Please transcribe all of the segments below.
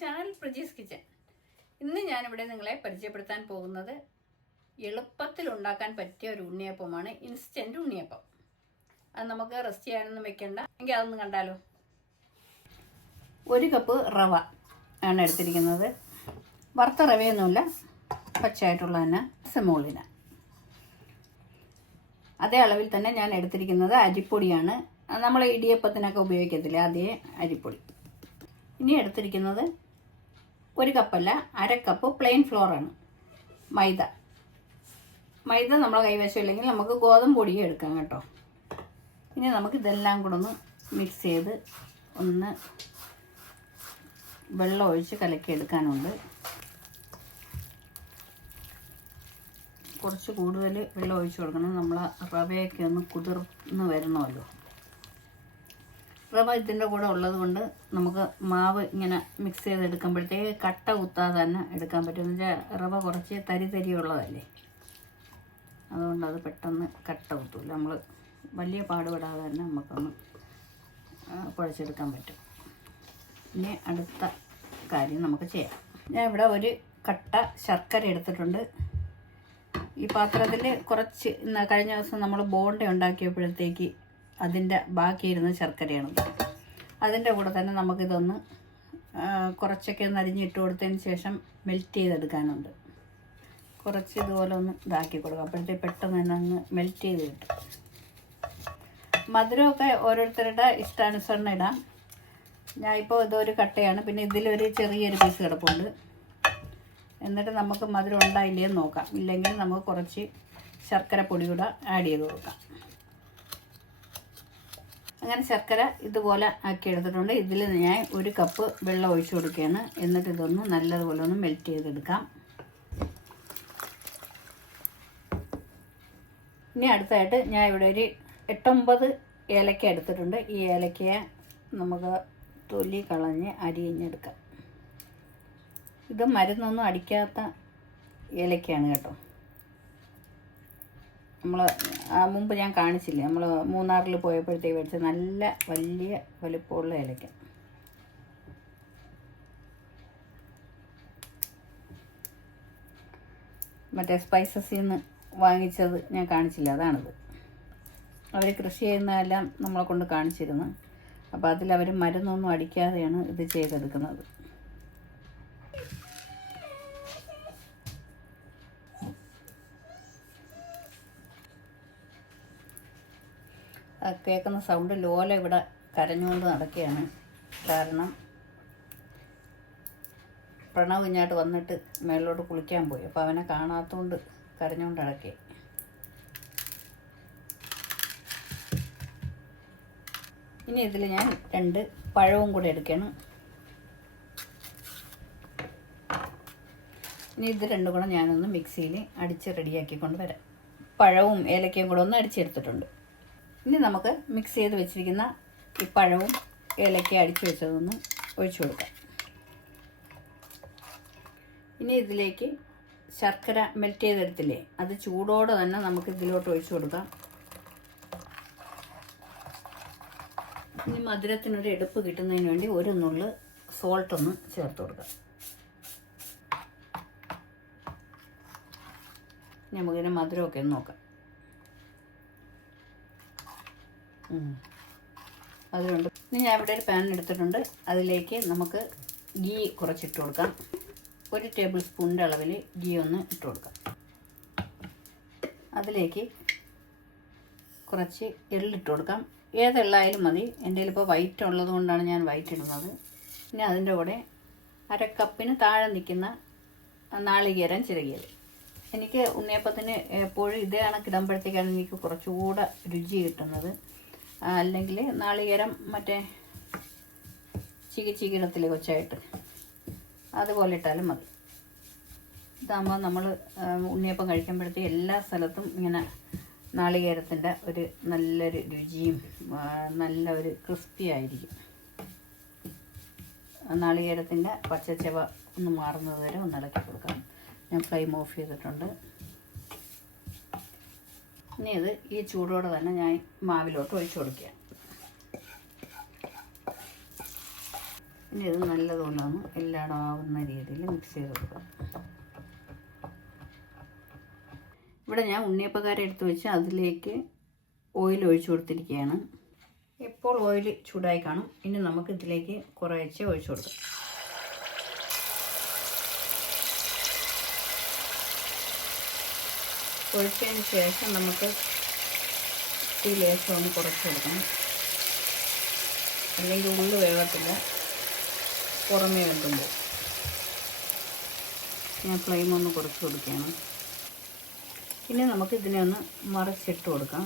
Channel Prajees kitchen ഇന്ന് ഞാനിവിടെ നിങ്ങളെ പരിചയപ്പെടുത്താൻ പോകുന്നത് എളുപ്പത്തിൽ ഉണ്ടാക്കാൻ പറ്റിയ ഒരു ഉണ്ണിയപ്പമാണ് ഇൻസ്റ്റന്റ് ഉണ്ണിയപ്പം. അത് നമുക്ക് റെസ്റ്റ് ചെയ്യാനൊന്നും വെക്കണ്ട. എങ്കിൽ അതൊന്ന് കണ്ടാലോ? ഒരു കപ്പ് റവ ആണ് എടുത്തിരിക്കുന്നത്. വറുത്ത റവയൊന്നുമില്ല പച്ചയായിട്ടുള്ള തന്നെ സെമോളിന അതേ അളവിൽ തന്നെ ഞാൻ എടുത്തിരിക്കുന്നത് അരിപ്പൊടിയാണ്. നമ്മൾ ഇടിയപ്പത്തിനൊക്കെ ഉപയോഗിക്കത്തില്ല അതേ അരിപ്പൊടി. ഇനി എടുത്തിരിക്കുന്നത് ഒരു കപ്പല്ല അര കപ്പ് പ്ലെയിൻ ഫ്ലോറാണ് മൈദ. മൈദ നമ്മൾ കൈവശം ഇല്ലെങ്കിൽ നമുക്ക് ഗോതമ്പ് പൊടിയും എടുക്കാം കേട്ടോ. ഇനി നമുക്ക് ഇതെല്ലാം കൂടെ ഒന്ന് മിക്സ് ചെയ്ത് ഒന്ന് വെള്ളം ഒഴിച്ച് കലക്കി എടുക്കാനുണ്ട്. കുറച്ച് കൂടുതൽ വെള്ളം ഒഴിച്ച് കൊടുക്കണം. നമ്മൾ റവയൊക്കെ ഒന്ന് കുതിർന്ന് വരണമല്ലോ. റവ ഇതിന്റെ കൂടെ ഉള്ളത് കൊണ്ട് നമുക്ക് മാവ് ഇങ്ങനെ മിക്സ് ചെയ്ത് ചെയ്തെടുക്കുമ്പോഴത്തേക്ക് കട്ട കുത്താതെ തന്നെ എടുക്കാൻ പറ്റും. എന്ന് വെച്ചാൽ റവ കുറച്ച് തരി തരി ഉള്ളതല്ലേ? അതുകൊണ്ട് അത് പെട്ടെന്ന് കട്ട കുത്തൂല. നമ്മൾ വലിയ പാടുപെടാതെ തന്നെ നമുക്കൊന്ന് കുഴച്ചെടുക്കാൻ പറ്റും. ഇനി അടുത്ത കാര്യം നമുക്ക് ചെയ്യാം. ഞാൻ ഇവിടെ ഒരു കട്ട ശർക്കര എടുത്തിട്ടുണ്ട്. ഈ പാത്രത്തിൽ കുറച്ച് കഴിഞ്ഞ ദിവസം നമ്മൾ ബോണ്ട ഉണ്ടാക്കിയപ്പോഴത്തേക്ക് അതിന്റെ ബാക്കിയിരുന്ന ശർക്കരയാണ്. അതിന്റെ കൂടെ തന്നെ നമുക്കിതൊന്ന് കുറച്ചൊക്കെ ഒന്ന് അരിഞ്ഞിട്ട് കൊടുത്തതിന് ശേഷം മെൽറ്റ് ചെയ്തെടുക്കാനുണ്ട്. കുറച്ച് ഇതുപോലെ ഒന്ന് ഇതാക്കി കൊടുക്കാം. അപ്പോഴത്തേക്ക് പെട്ടെന്ന് തന്നെ അങ്ങ് മെൽറ്റ് ചെയ്ത് കിട്ടും. മധുരമൊക്കെ ഓരോരുത്തരുടെ ഇഷ്ടാനുസരണം ഇടാം. ഞാൻ ഇപ്പോൾ ഇതൊരു കട്ടയാണ്. പിന്നെ ഇതിലൊരു ചെറിയൊരു പീസ് കിടപ്പുണ്ട്. എന്നിട്ട് നമുക്ക് മധുരം ഉണ്ടായില്ലേന്ന് നോക്കാം. ഇല്ലെങ്കിൽ നമുക്ക് കുറച്ച് ശർക്കര പൊടി കൂടെ ആഡ് ചെയ്ത് കൊടുക്കാം. അങ്ങനെ ശർക്കര ഇതുപോലെ ആക്കി എടുത്തിട്ടുണ്ട്. ഇതിൽ ഞാൻ ഒരു കപ്പ് വെള്ളം ഒഴിച്ചു കൊടുക്കുകയാണ്. എന്നിട്ട് ഇതൊന്ന് നല്ലതുപോലെ ഒന്ന് മെൽറ്റ് ചെയ്തെടുക്കാം. ഇനി അടുത്തായിട്ട് ഞാൻ ഇവിടെ ഒരു എട്ടൊമ്പത് ഏലക്ക എടുത്തിട്ടുണ്ട്. ഈ ഏലക്കയെ നമുക്ക് തൊലി കളഞ്ഞ് അരിഞ്ഞെടുക്കാം. ഇത് മരുന്നൊന്നും അടിക്കാത്ത ഏലക്കയാണ് കേട്ടോ. നമ്മൾ മുമ്പ് ഞാൻ കാണിച്ചില്ലേ നമ്മൾ മൂന്നാറിൽ പോയപ്പോഴത്തേക്ക് വെച്ച നല്ല വലിയ വലിപ്പമുള്ള ഇലയ്ക്ക മറ്റേ സ്പൈസസിൽ നിന്ന് വാങ്ങിച്ചത് ഞാൻ കാണിച്ചില്ല അതാണത്. അവർ കൃഷി ചെയ്യുന്നതെല്ലാം നമ്മളെ കൊണ്ട് കാണിച്ചിരുന്നു. അപ്പോൾ അതിൽ അവർ മരുന്നൊന്നും അടിക്കാതെയാണ് ഇത് ചെയ്തെടുക്കുന്നത്. കേൾക്കുന്ന സൗണ്ട് ലോല ഇവിടെ കരഞ്ഞുകൊണ്ട് നടക്കുകയാണ്. കാരണം പ്രണവ് ഇങ്ങോട്ട് വന്നിട്ട് മേളിലോട്ട് കുളിക്കാൻ പോയി. അപ്പോൾ അവനെ കാണാത്തതുകൊണ്ട് കരഞ്ഞുകൊണ്ട് നടക്കേ. ഇനി ഇതിൽ ഞാൻ രണ്ട് പഴവും കൂടെ എടുക്കണം. ഇനി ഇത് രണ്ടും കൂടെ ഞാനൊന്ന് മിക്സിയിൽ അടിച്ച് റെഡിയാക്കിക്കൊണ്ട് വരാം. പഴവും ഏലക്കയും കൂടെ ഒന്ന് അടിച്ചെടുത്തിട്ടുണ്ട്. ഇനി നമുക്ക് മിക്സ് ചെയ്ത് വെച്ചിരിക്കുന്ന ഈ പഴവും ഏലക്ക അടിച്ചു വെച്ചതൊന്ന് ഒഴിച്ചു കൊടുക്കാം. ഇനി ഇതിലേക്ക് ശർക്കര മെൽറ്റ് ചെയ്തെടുത്തില്ലേ അത് ചൂടോടെ തന്നെ നമുക്ക് ഇതിലോട്ട് ഒഴിച്ചു കൊടുക്കാം. ഇനി മധുരത്തിനൊരു എടുപ്പ് കിട്ടുന്നതിന് വേണ്ടി ഒരു നുള്ള് സോൾട്ട് ഒന്ന് ചേർത്ത് കൊടുക്കാം. ഇനി നമുക്കിതിന് മധുരമൊക്കെ ഒന്ന് നോക്കാം. അതുകൊണ്ട് ഇനി ഞാൻ ഇവിടെ ഒരു പാൻ എടുത്തിട്ടുണ്ട്. അതിലേക്ക് നമുക്ക് ഗീ കുറച്ചിട്ട് കൊടുക്കാം. ഒരു ടേബിൾ സ്പൂണിന്റെ അളവിൽ ഗീ ഒന്ന് ഇട്ട് കൊടുക്കാം. അതിലേക്ക് കുറച്ച് എള്ളിട്ട് കൊടുക്കാം. ഏതെള്ളായാലും മതി. എന്റെ ഇപ്പോൾ വൈറ്റ് ഉള്ളത് കൊണ്ടാണ് ഞാൻ വൈറ്റ് ഇടുന്നത്. പിന്നെ അതിന്റെ കൂടെ അര താഴെ നിൽക്കുന്ന നാളികേരം ചിരകിയത്. എനിക്ക് ഉണ്ണിയപ്പത്തിന് എപ്പോഴും ഇതേ കണക്കിടുമ്പോഴത്തേക്കാണ് എനിക്ക് കുറച്ചുകൂടെ രുചി കിട്ടുന്നത്. അല്ലെങ്കിൽ നാളികേരം മറ്റേ ചികി ചികിടത്തിലെ കൊച്ചായിട്ട്. അതുപോലെ ഇട്ടാലും മതി. ഇതാകുമ്പോൾ നമ്മൾ ഉണ്ണിയപ്പം കഴിക്കുമ്പോഴത്തെ എല്ലാ സ്ഥലത്തും ഇങ്ങനെ നാളികേരത്തിന്റെ ഒരു നല്ലൊരു രുചിയും നല്ല ഒരു ക്രിസ്പി ആയിരിക്കും. നാളികേരത്തിന്റെ പച്ചച്ചവ ഒന്ന് മാറുന്നത് വരെ ഒന്ന് ഇളക്കി കൊടുക്കാം. ഞാൻ ഫ്ലെയിം ഓഫ് ചെയ്തിട്ടുണ്ട്. ഇനി ഇത് ഈ ചൂടോടെ തന്നെ ഞാൻ മാവിലോട്ട് ഒഴിച്ചു കൊടുക്കുക ഇനി ഇത് നല്ലതുകൊണ്ടാണ് എല്ലായിടും ആവുന്ന രീതിയിൽ മിക്സ് ചെയ്ത് കൊടുക്കുക ഇവിടെ ഞാൻ ഉണ്ണിയപ്പക്കാരെ എടുത്ത് വെച്ച് അതിലേക്ക് ഓയിൽ ഒഴിച്ചു കൊടുത്തിരിക്കുകയാണ്. ഇപ്പോൾ ഓയിൽ ചൂടായി കാണും ഇനി നമുക്ക് ഇതിലേക്ക് കുറേശ്ശെ ഒഴിച്ചു കൊടുക്കാം. ഒഴിച്ചതിന് ശേഷം നമുക്ക് ഈ ലേശം ഒന്ന് കുറച്ച് കൊടുക്കണം. അല്ലെങ്കിൽ ഉള്ളു വേവത്തില്ല പുറമേ വെക്കുമ്പോൾ ഞാൻ ഫ്ലെയിം ഒന്ന് കുറച്ച് കൊടുക്കുകയാണ്. ഇനി നമുക്ക് ഇതിനെ ഒന്ന് മറിച്ചിട്ട് കൊടുക്കാം.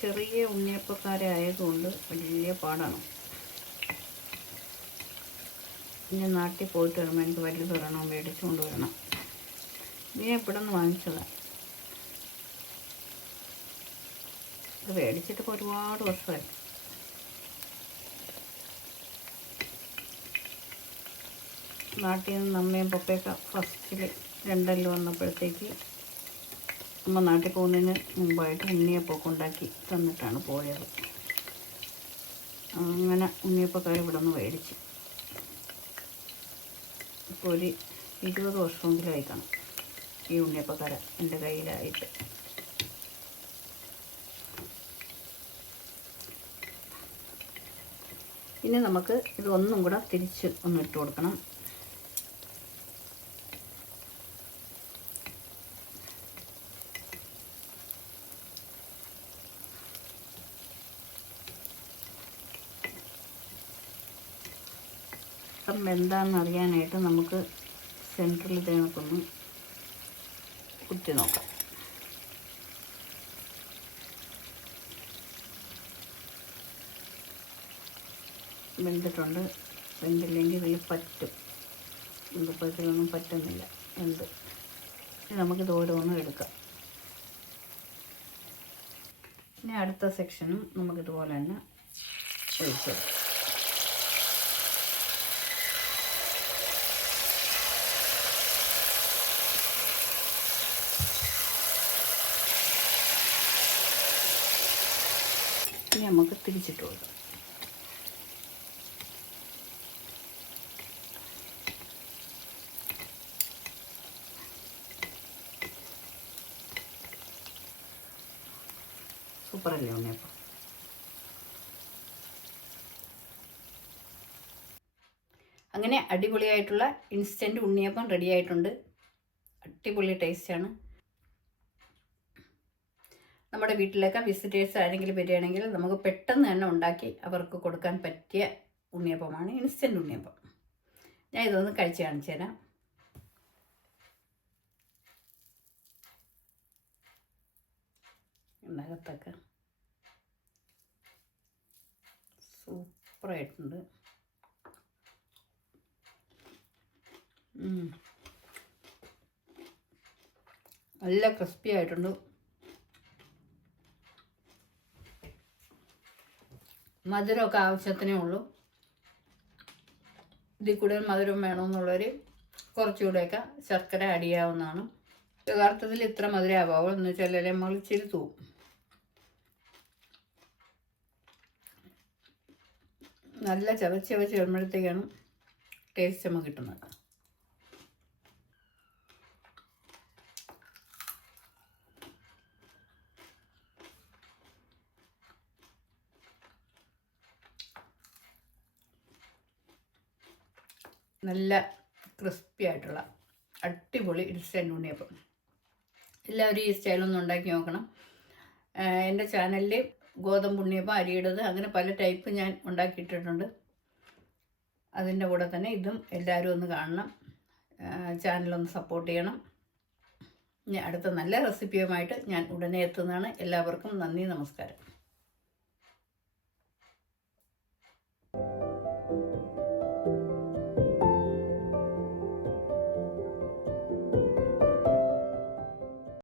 ചെറിയ ഉണ്ണിയപ്പക്കാരായതുകൊണ്ട് വലിയ പാടാണ്. ഇനി നാട്ടിൽ പോയിട്ട് വരുമ്പോൾ എനിക്ക് വലുത് വരണം മേടിച്ചുകൊണ്ട് വരണം. ഞാൻ ഇവിടെ നിന്ന് വാങ്ങിച്ചതാണ് ഇത് മേടിച്ചിട്ട് ഇപ്പോൾ ഒരുപാട് വർഷമായി. നാട്ടിൽ നിന്ന് അമ്മയും പപ്പയൊക്കെ ഫസ്റ്റിൽ രണ്ടല്ലോ വന്നപ്പോഴത്തേക്ക് അമ്മ നാട്ടിൽ പോകുന്നതിന് മുമ്പായിട്ട് ഉണ്ണിയപ്പൊക്കെ ഉണ്ടാക്കി തന്നിട്ടാണ് പോയത്. അങ്ങനെ ഉണ്ണിയപ്പക്കാർ ഇവിടെ നിന്ന് മേടിച്ചു. ഇപ്പോൾ ഒരു ഇരുപത് വർഷമെങ്കിലും ആയി കാണും. ഈ ഉണ്ണിയപ്പക്കാര എന്റെ കയ്യിലായിട്ട്. ഇനി നമുക്ക് ഇത് കൂടെ തിരിച്ച് ഒന്ന് ഇട്ട് കൊടുക്കണം. എന്താണെന്ന് അറിയാനായിട്ട് നമുക്ക് സെന്ററിൽ ഇത് കുത്തി നോക്കാം വെന്തിട്ടുണ്ട്. വെന്തില്ലെങ്കിൽ ഇതിൽ പറ്റും. ഇതിപ്പോൾ ഇതിലൊന്നും പറ്റുന്നില്ല. എന്ത് നമുക്കിത് ഓരോന്നും എടുക്കാം. ഇനി അടുത്ത സെക്ഷനും നമുക്കിതുപോലെ തന്നെ ഒഴിച്ചെടുക്കാം ഇനി നമുക്ക് തിരിച്ചിട്ട് കൊടുക്കാം സൂപ്പറല്ലേ ഉണ്ണിയപ്പം അങ്ങനെ അടിപൊളിയായിട്ടുള്ള ഇൻസ്റ്റന്റ് ഉണ്ണിയപ്പം റെഡി ആയിട്ടുണ്ട്. അടിപൊളി ടേസ്റ്റാണ് നമ്മുടെ വീട്ടിലൊക്കെ വിസിറ്റേഴ്സ് ആരെങ്കിലും വരികയാണെങ്കിൽ നമുക്ക് പെട്ടെന്ന് തന്നെ ഉണ്ടാക്കി അവർക്ക് കൊടുക്കാൻ പറ്റിയ ഉണ്ണിയപ്പമാണ് ഇൻസ്റ്റന്റ് ഉണ്ണിയപ്പം. ഞാൻ ഇതൊന്ന് കഴിച്ച് കാണിച്ചു തരാം. ഇതിനകത്തൊക്കെ സൂപ്പറായിട്ടുണ്ട്. നല്ല ക്രിസ്പി ആയിട്ടുണ്ട്. മധുരമൊക്കെ ആവശ്യത്തിനേ ഉള്ളൂ. ഇതിൽ കൂടുതൽ മധുരം വേണമെന്നുള്ളവർ കുറച്ചുകൂടെയൊക്കെ ശർക്കര ആഡ് ചെയ്യാവുന്നതാണ് യഥാർത്ഥത്തിൽ ഇത്ര മധുര ആവാവൂ എന്ന് വെച്ചാൽ നമ്മൾ ഇച്ചിരി തൂവും. നല്ല ചവച്ച് ചവച്ച് വരുമ്പോഴത്തേക്കാണ് ടേസ്റ്റ് നമുക്ക് കിട്ടുന്നത്. നല്ല ക്രിസ്പി ആയിട്ടുള്ള അടിപൊളി ഇൻസ്റ്റന്റ് ഉണ്ണിയപ്പം എല്ലാവരും ഈ സ്റ്റൈലൊന്നും ഉണ്ടാക്കി നോക്കണം. എന്റെ ചാനലിൽ ഗോതമ്പ് ഉണ്ണിയപ്പം അരിയിടത് അങ്ങനെ പല ടൈപ്പ് ഞാൻ ഉണ്ടാക്കിയിട്ടിട്ടുണ്ട്. അതിന്റെ കൂടെ തന്നെ ഇതും എല്ലാവരും ഒന്ന് കാണണം. ചാനലൊന്ന് സപ്പോർട്ട് ചെയ്യണം. ഇനി അടുത്ത നല്ല റെസിപ്പിയുമായിട്ട് ഞാൻ ഉടനെ എത്തുന്നതാണ്. എല്ലാവർക്കും നന്ദി നമസ്കാരം.